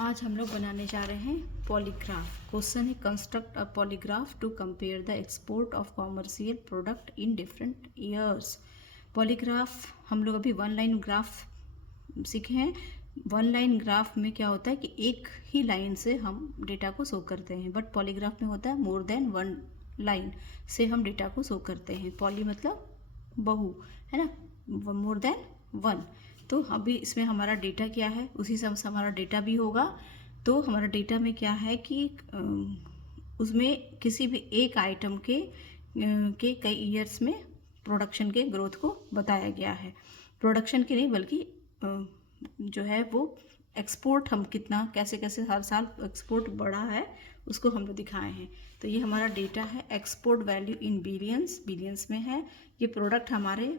आज हम लोग बनाने जा रहे हैं पॉलीग्राफ। क्वेश्चन है construct a polygraph to compare the export of commercial product in different years. Polygraph हम लोग अभी वन लाइन ग्राफ सीखे हैं। वन लाइन ग्राफ में क्या होता है कि एक ही लाइन से हम डेटा को शो करते हैं, बट पॉलीग्राफ में होता है मोर देन वन लाइन से हम डेटा को शो करते हैं। पॉली मतलब बहु, है ना, मोर देन वन। तो अभी इसमें हमारा डेटा क्या है, उसी से हमारा डेटा भी होगा। तो हमारा डेटा में क्या है कि उसमें किसी भी एक आइटम के कई ईयर्स में प्रोडक्शन के ग्रोथ को बताया गया है। प्रोडक्शन की नहीं बल्कि जो है वो एक्सपोर्ट हम कितना कैसे कैसे हर साल एक्सपोर्ट बढ़ा है उसको हम लोग दिखाए हैं। तो ये हमारा डेटा है। एक्सपोर्ट वैल्यू इन बिलियंस में है। ये प्रोडक्ट हमारे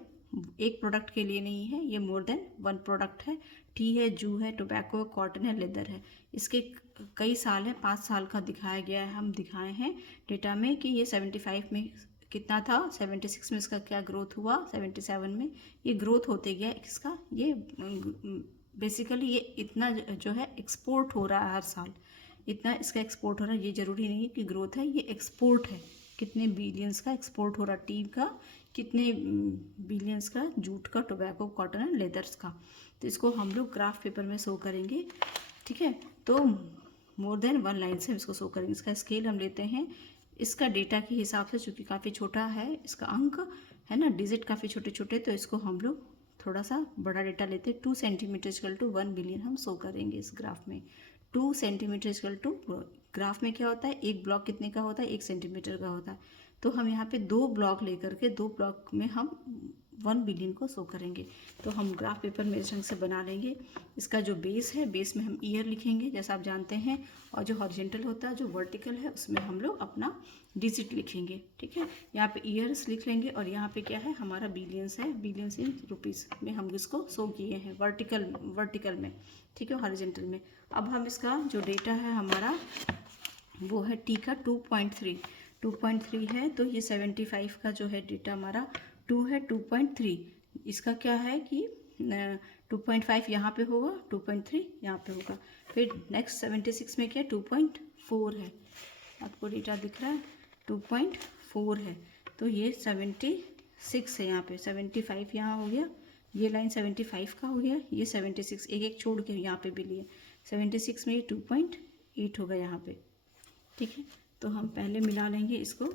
एक प्रोडक्ट के लिए नहीं है, ये मोर देन वन प्रोडक्ट है। टी है, जू है, टोबैको, कॉटन है, लेदर है। इसके कई साल है, 5 साल का दिखाया गया है। हम दिखाए हैं डेटा में कि ये 75 में कितना था, 76 में इसका क्या ग्रोथ हुआ, 77 में ये ग्रोथ होते गया इसका। ये बेसिकली ये इतना जो है एक्सपोर्ट हो रहा है हर साल, इतना इसका एक्सपोर्ट हो रहा है। ये ज़रूरी नहीं है कि ग्रोथ है, ये एक्सपोर्ट है। कितने बिलियंस का एक्सपोर्ट हो रहा है टी का, कितने बिलियंस का जूट का, टोबैको, कॉटन एंड लेदर्स का। तो इसको हम लोग ग्राफ पेपर में शो करेंगे, ठीक है। तो मोर देन वन लाइन से हम इसको शो करेंगे। इसका स्केल हम लेते हैं इसका डेटा के हिसाब से, चूँकि काफ़ी छोटा है इसका अंक, है ना, डिजिट काफ़ी छोटे छोटे, तो इसको हम लोग थोड़ा सा बड़ा डेटा लेते हैं। 2 सेंटीमीटर इक्वल टू 1 बिलियन हम शो करेंगे इस ग्राफ में। 2 सेंटीमीटर इक्वल टू, ग्राफ में क्या होता है, एक ब्लॉक कितने का होता है, 1 सेंटीमीटर का होता है। तो हम यहाँ पे 2 ब्लॉक लेकर के 2 ब्लॉक में हम 1 बिलियन को शो करेंगे। तो हम ग्राफ पेपर में इस ढंग से बना लेंगे। इसका जो बेस है, बेस में हम ईयर लिखेंगे जैसा आप जानते हैं, और जो हॉरिजेंटल होता है, जो वर्टिकल है, उसमें हम लोग अपना डिजिट लिखेंगे, ठीक है। यहाँ पे ईयर्स लिख लेंगे और यहाँ पे क्या है हमारा बिलियंस है, बिलियंस इन रुपीज़ में हम इसको शो किए हैं वर्टिकल में, ठीक है, हॉरिजेंटल में। अब हम इसका जो डेटा है हमारा वो है टी का 2.3 है। तो ये 75 का जो है डेटा हमारा 2 है, 2.3 इसका क्या है कि 2.5 यहाँ पे होगा, 2.3 यहाँ पे होगा। फिर नेक्स्ट 76 में क्या 2.4 है, आपको डेटा दिख रहा है 2.4 है। तो ये 76 है, यहाँ पे 75 यहाँ हो गया, ये लाइन 75 का हो गया, ये 76 एक एक छोड़ के यहाँ पे भी लिए 76 में ये 2.8 होगा यहाँ पे, ठीक है। तो हम पहले मिला लेंगे इसको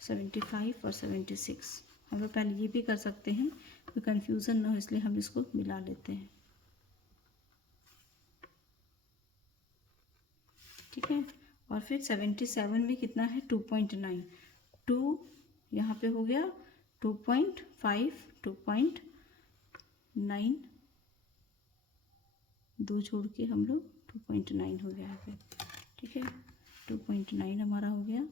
75 और 76। हम लोग पहले ये भी कर सकते हैं, कोई कन्फ्यूज़न ना हो इसलिए हम इसको मिला लेते हैं, ठीक है। और फिर 77 में कितना है 2.9, 2 यहाँ पे हो गया 2.5, 2.9 दो छोड़ के हम लोग 2.9 हो गया यहाँ पे, ठीक है। 2.9 हमारा हो गया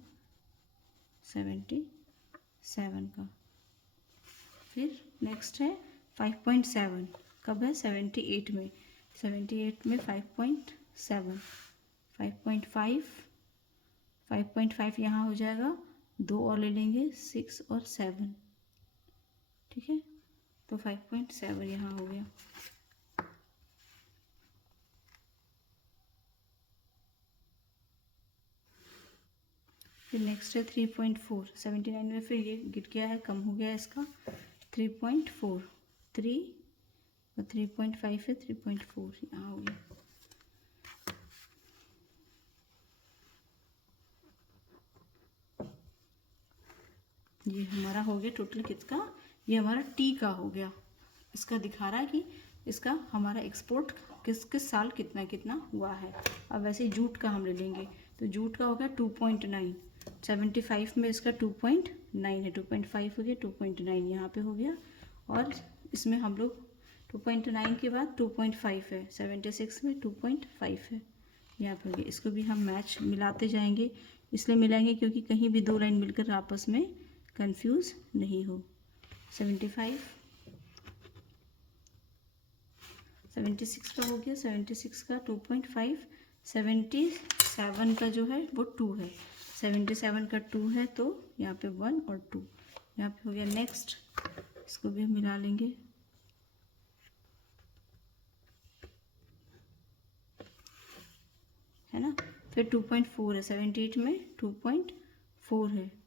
77 का। फिर नेक्स्ट है 5.7, कब है 78 में, 78 में 5.7, 5.5 यहाँ हो जाएगा, 2 और ले लेंगे 6 और 7, ठीक है। तो 5.7 यहाँ हो गया। फिर नेक्स्ट है 3.4, 79 में फिर ये गिर गया है, कम हो गया इसका 3.4, 3 और 3.5 है, 3.4 यहाँ हो गया। ये हमारा हो गया टोटल किसका, ये हमारा टी का हो गया। इसका दिखा रहा है कि इसका हमारा एक्सपोर्ट किस किस साल कितना कितना हुआ है। अब वैसे जूट का हम ले लेंगे, तो जूट का हो गया 2.9, 75 में इसका 2.9 है, 2.5 हो गया, 2.9 यहाँ पे हो गया। और इसमें हम लोग 2.9 के बाद 2.5 है, 76 में 2.5 है यहाँ पे हो गया। इसको भी हम मैच मिलाते जाएंगे, इसलिए मिलाएंगे क्योंकि कहीं भी दो लाइन मिलकर आपस में कंफ्यूज नहीं हो। 76 का हो गया, 76 का 2.5, 77 का जो है वो 2 है, 77 का 2 है, तो यहाँ पे 1 और 2 यहाँ पे हो गया। नेक्स्ट इसको भी हम मिला लेंगे, है ना। फिर 2.4 है, 78 में 2.4 है।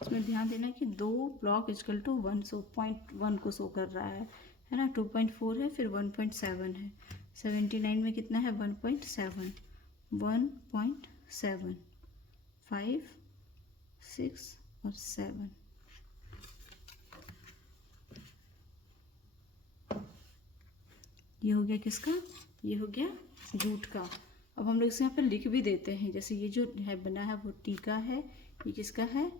इसमें ध्यान देना कि 2 ब्लॉक इजकल टू 1, सो 0.1 को शो कर रहा है ना। 2.4 है, फिर 1.7 है। 79 में कितना है? 1.7, 1.7, 5, 6 और 7। ये हो गया किसका? ये हो गया जूट का। अब हम लोग इसे यहाँ पे लिख भी देते हैं, जैसे ये जो है बना है वो टी का है, ये किसका है?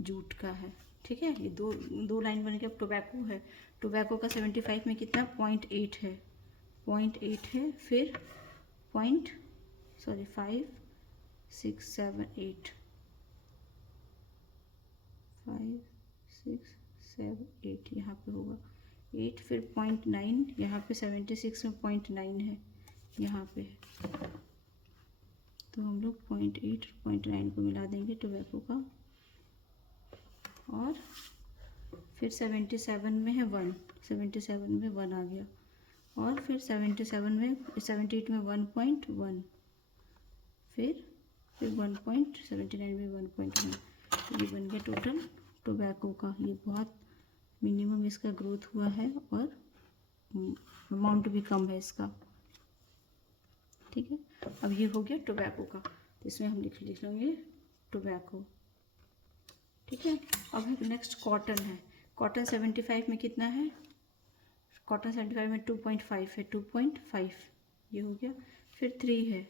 जूट का है। ठीक है, ये दो लाइन बन के। अब टोबैको है, टोबैको का 75 में कितना? 0.8 है, 0.8 है। फिर 5, 6, 7, 8, 5, 6, 7, 8 यहाँ पे होगा 8। फिर 0.9 यहाँ पे 76 में 0.9 है यहाँ पे, तो हम लोग 0.8 और 0.9 को मिला देंगे टोबैको का। और फिर 77 में है 1, 77 में 1 आ गया। और फिर 78 में 1.1, फिर 1.79 में 1.1। तो ये बन गया टोटल टोबैको का। ये बहुत मिनिमम इसका ग्रोथ हुआ है और अमाउंट भी कम है इसका। ठीक है, अब ये हो गया टोबैको का, तो इसमें हम लिख लेंगे टोबैको। ठीक है, अब नेक्स्ट कॉटन है। कॉटन 75 में कितना है? कॉटन 75 में 2.5 है, 2.5 ये हो गया। फिर 3 है,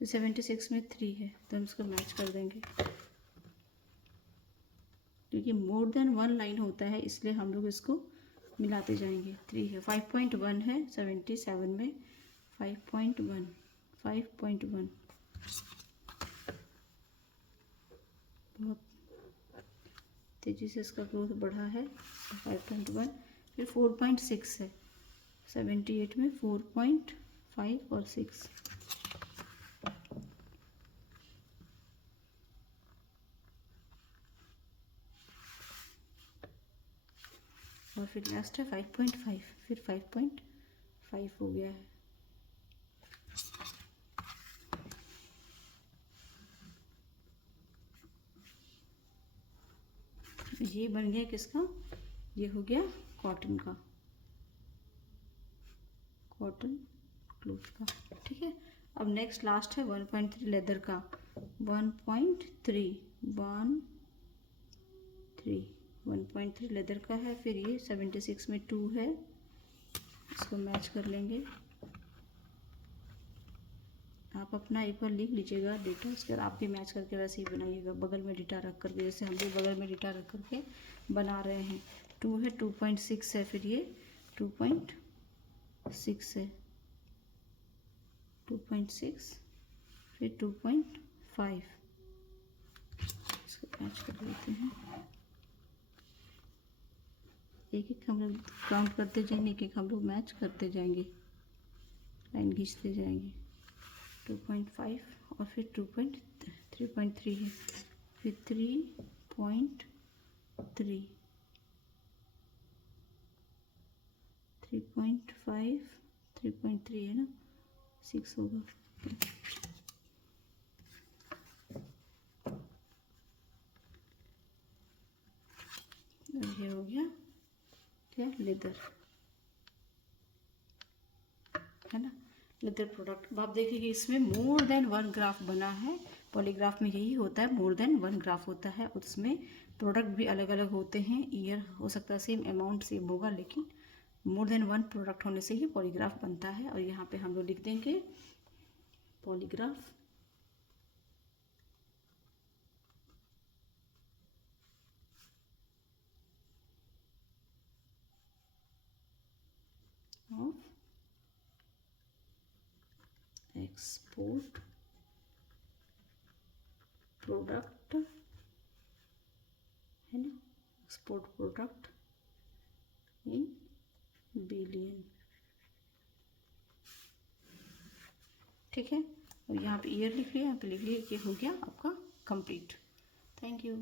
फिर 76 में 3 है, तो हम इसको मैच कर देंगे। क्योंकि मोर देन 1 लाइन होता है इसलिए हम लोग इसको मिलाते जाएंगे। 3 है, 5.1 है 77 में, 5.1, 5.1 बहुत तेज़ी से इसका ग्रोथ बढ़ा है। 5.1, फिर 4.6 है 78 में, 4.5 और 6। और फिर लास्ट है 5.5, फिर 5.5 हो गया है। ये बन गया किसका? ये हो गया कॉटन का, कॉटन क्लोथ का। ठीक है, अब नेक्स्ट लास्ट है 1.3 लेदर का। 1.3 लेदर का है। फिर ये 76 में 2 है, इसको मैच कर लेंगे। आप अपना एक बार लिख लीजिएगा डेटा, उसके बाद आप भी मैच करके वैसे ही बनाइएगा, बगल में डेटा रख करके, जैसे हम भी बगल में डेटा रख करके बना रहे हैं। 2 है, 2.6 है, फिर ये 2.6 है, 2.6, फिर 2.5, इसको मैच कर लेते हैं। एक एक हम लोग काउंट करते जाएंगे, एक एक हम लोग मैच करते जाएंगे, लाइन खींचते जाएंगे। 2.5 और फिर 3.3 है, फिर 3.3, 3.5, 3.3 है ना, 6 होगा। ये हो गया क्या? लेदर है ना, लेदर प्रोडक्ट। अब आप देखिए कि इसमें मोर देन 1 ग्राफ बना है। पॉलीग्राफ में यही होता है, मोर देन 1 ग्राफ होता है, और उसमें प्रोडक्ट भी अलग अलग होते हैं। ईयर हो सकता है सेम, अमाउंट सेम होगा, लेकिन मोर देन 1 प्रोडक्ट होने से ही पॉलीग्राफ बनता है। और यहाँ पे हम लोग लिख देंगे पॉलीग्राफ ऑफ एक्सपोर्ट प्रोडक्ट, है ना, एक्सपोर्ट प्रोडक्ट इन बिलियन। ठीक है, और यहाँ पे ईयर लिख लिया, यहाँ पे लिख लिया, ये हो गया आपका कंप्लीट। Thank you.